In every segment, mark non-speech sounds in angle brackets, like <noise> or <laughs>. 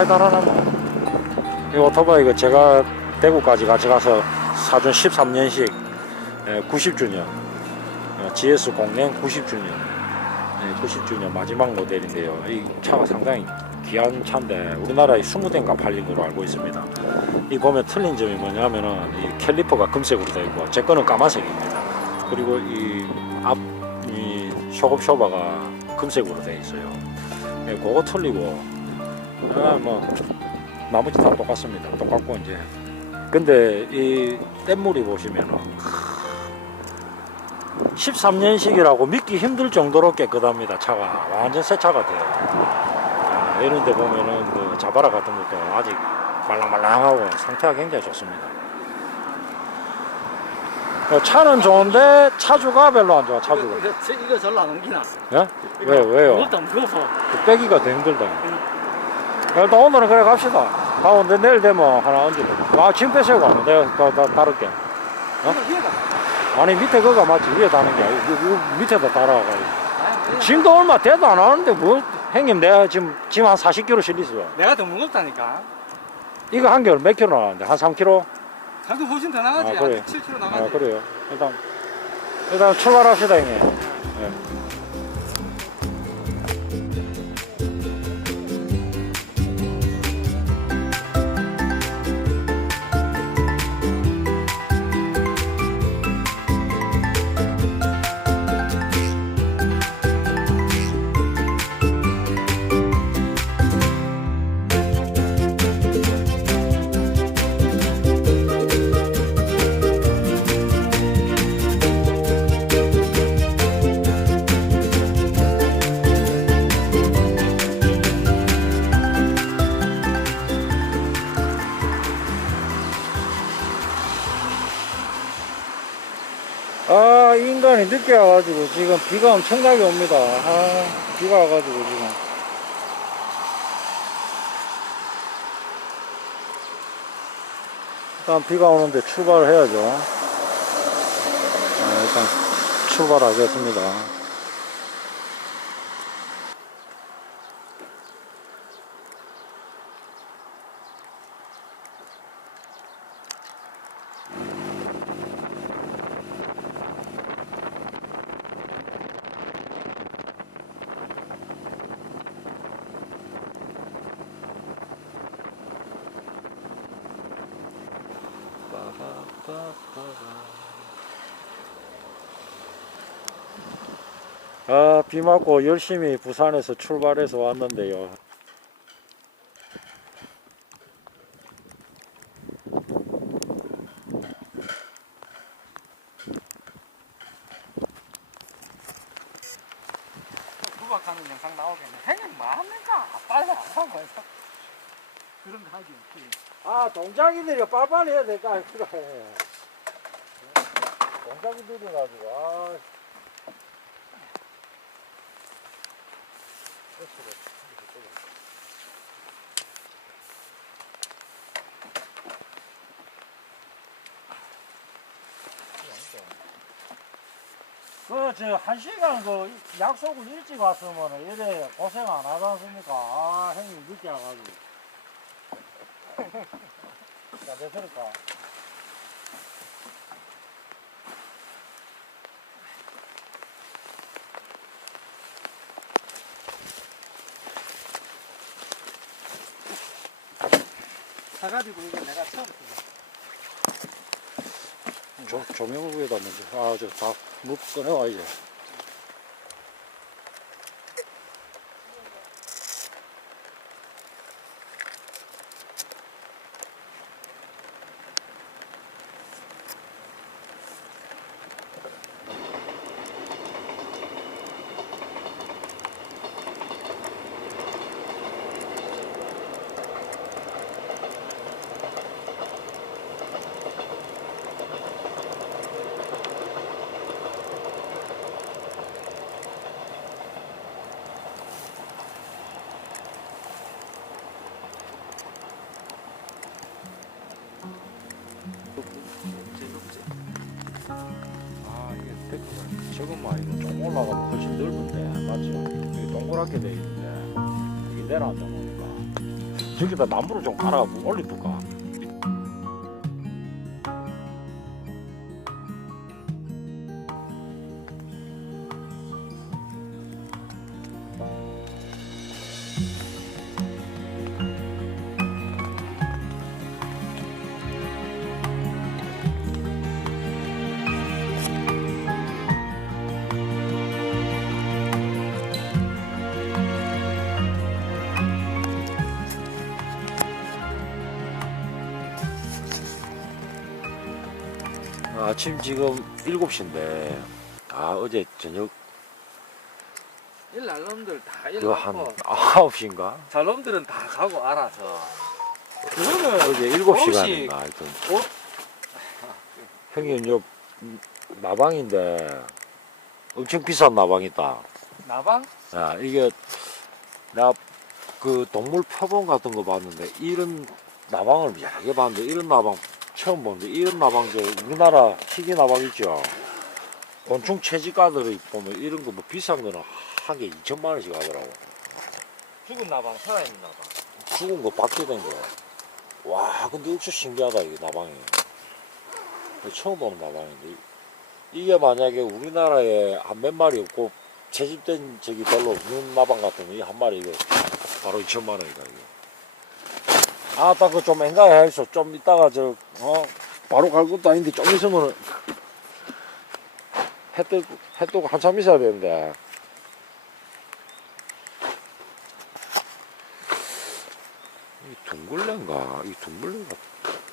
많이 달아나노? 이 오토바이가 제가 대구까지 같이 가서 사준 13년식 90주년 GS 공랭 90주년 90주년 마지막 모델인데요. 이 차가 상당히 귀한 차인데 우리나라에 20대인가 팔린 걸로 알고 있습니다. 이 보면 틀린 점이 뭐냐면은 이 캘리퍼가 금색으로 되어 있고 제 거는 까만색입니다. 그리고 이 앞 이 쇼급 쇼바가 금색으로 되어 있어요. 예, 그거 틀리고 아, 뭐 나머지 다 똑같습니다. 똑같고 이제 근데 이 뗏물이 보시면은 13년식이라고 믿기 힘들 정도로 깨끗합니다. 차가 완전 새 차가 돼요. 아, 이런 데 보면은 그 자바라 같은 것도 아직 말랑말랑하고 상태가 굉장히 좋습니다. 어, 차는 좋은데 차주가 별로 안 좋아. 차주가. 이거, 이거, 이거 절로 안 옮기나? 예? 왜 왜요? 무겁다 무거워. 그 빼기가 더 힘들다. 일단 오늘은 그래 갑시다. 가운데 내일 되면 하나 얹어. 아, 짐 빼세요 가면 내가 다, 다 다룰게. 어? 이거. 아니 밑에 그거 맞지 위에 다는 게 아니고 그, 그 밑에다. 아니, 짐도 얼마 돼도 안 하는데 뭐 형님 내가 지금 짐한 40kg 실리어요. 내가 더 무겁다니까. 이거 한 개월 몇 킬로 나가는데 한 3kg? 자꾸 훨씬 더 나가지. 아, 그래. 한 7kg 아 나가지. 그래요. 일단 일단 출발합시다 형님. 예. 아, 이 인간이 늦게 와가지고 지금 비가 엄청나게 옵니다. 아, 비가 와가지고 지금. 일단 비가 오는데 출발을 해야죠. 아, 일단 출발하겠습니다. 아, 비 맞고 열심히 부산에서 출발해서 왔는데요. 구박하는 영상 나오겠네. 형님 뭐 합니까? 빨리 안 하고. 그런 거 하기 없지. 아, 동작이들이 빨빨리 해야 될까? 그래. 동작이들이 가지고, 아. 그, 저, 한 시간 그, 약속을 일찍 왔으면 이래 고생 안 하지 않습니까? 아, 형님 늦게 와가지고. 자, 됐으니까. 사가지고 이거 내가 처음. 조, 조명을 위에다 먼저, 아, 저, 다, 물 꺼내와, 이제. 이거 좀 올라가면 훨씬 넓은데, 맞죠? 여기 동그랗게 돼 있는데, 이게 내려앉아 보니까. 저기다 나무를 좀 깔아 올려둘까? 아침 지금 7시인데 아 어제 저녁 일 날 놈들 다 이거 한 일하고 9시인가? 잘놈들은 다 가고 알아서 그거는 어제 혹시- 7시간인가 하여튼 어? 형님 요 나방인데 엄청 비싼 나방 있다 나방? 야 이게 나 그 동물 표본 같은 거 봤는데 이런 나방을 여러 개 봤는데 이런 나방 처음 보는데 이런 나방 저 우리나라 희귀 나방 있죠 곤충 채집가들이 보면 이런 거 뭐 비싼 거는 한 개 2천만 원씩 하더라고 죽은 나방 살아있는 나방 죽은 거 박제 된 거. 와, 근데 엄청 신기하다, 이 나방이. 처음 보는 나방인데. 이- 이게 만약에 우리나라에 한 몇 마리 없고, 채집된 적이 별로 없는 나방 같으면 이한 마리 이거 바로 2천만 원이다, 이거. 아, 딱 그좀 앵가해 했어. 좀 이따가 저, 어, 바로 갈 것도 아닌데 좀 있으면은 해 뜨고, 해 뜨고 한참 있어야 되는데. 이 둥글레인가? 이 둥글레가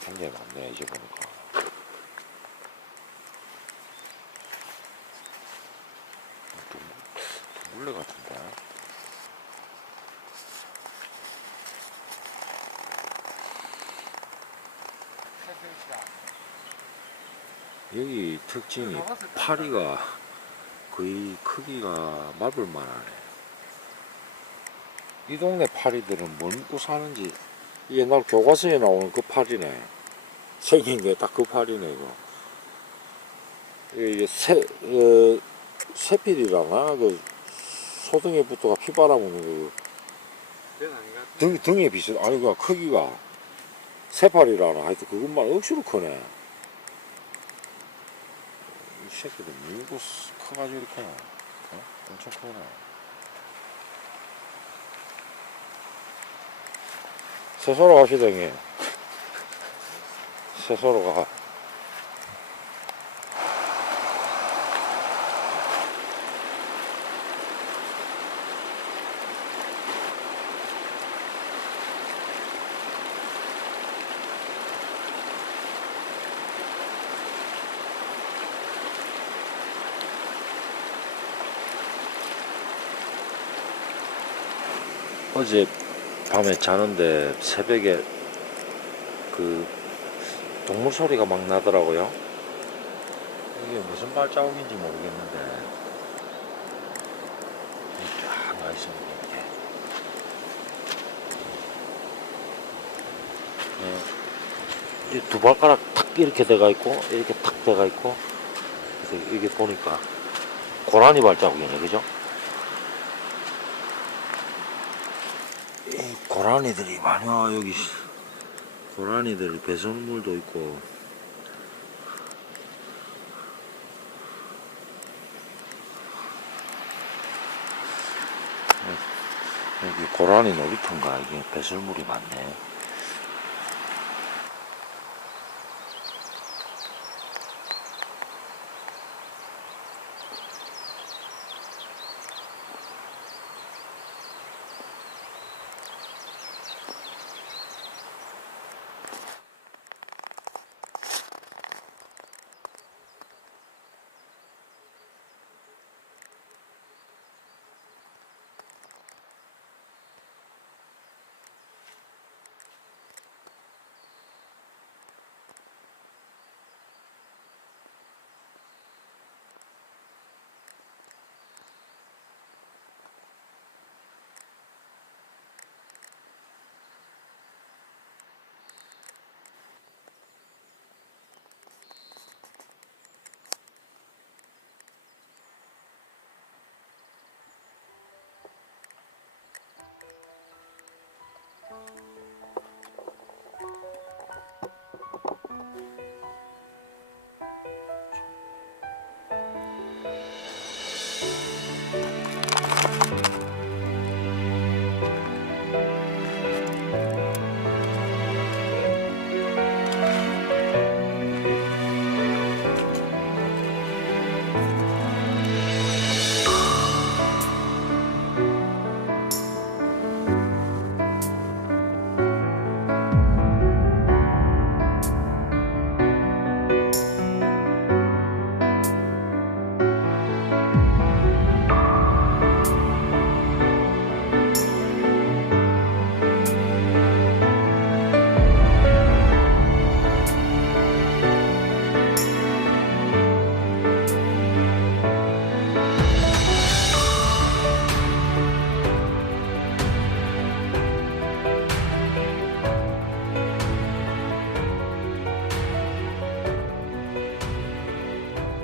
굉장히 많네, 이제 보니까. 둥, 둥글레 같은데? 여기 특징이 파리가 거의 크기가 말벌만 하네. 이 동네 파리들은 뭘 먹고 사는지 옛날 교과서에 나오는 그 파리네. 생긴 게딱그 파리네, 이거. 이게 새, 어, 새필이라나? 그 소등에 붙어가 피 빨아먹는 그? 등, 등에 비슷, 아니, 그 크기가 새파리라나? 하여튼 그것만 억수로 크네. 이 새끼들 밀고 커가지고 이렇게 하나? 어? 엄청 크네. 세소로 가시다, 형님. <laughs> 세소로 가. 어제 밤에 자는데 새벽에 그 동물 소리가 막 나더라고요. 이게 무슨 발자국인지 모르겠는데 이렇게 쫙나 있습니다. 이렇게. 네. 이두 발가락 탁 이렇게 돼가 있고 이렇게 탁 돼가 있고 이게 보니까 고라니 발자국이네, 그죠? 이 고라니들이 많이 와 여기. 고라니들 배설물도 있고. 여기 고라니 놀이터인가? 이게 배설물이 많네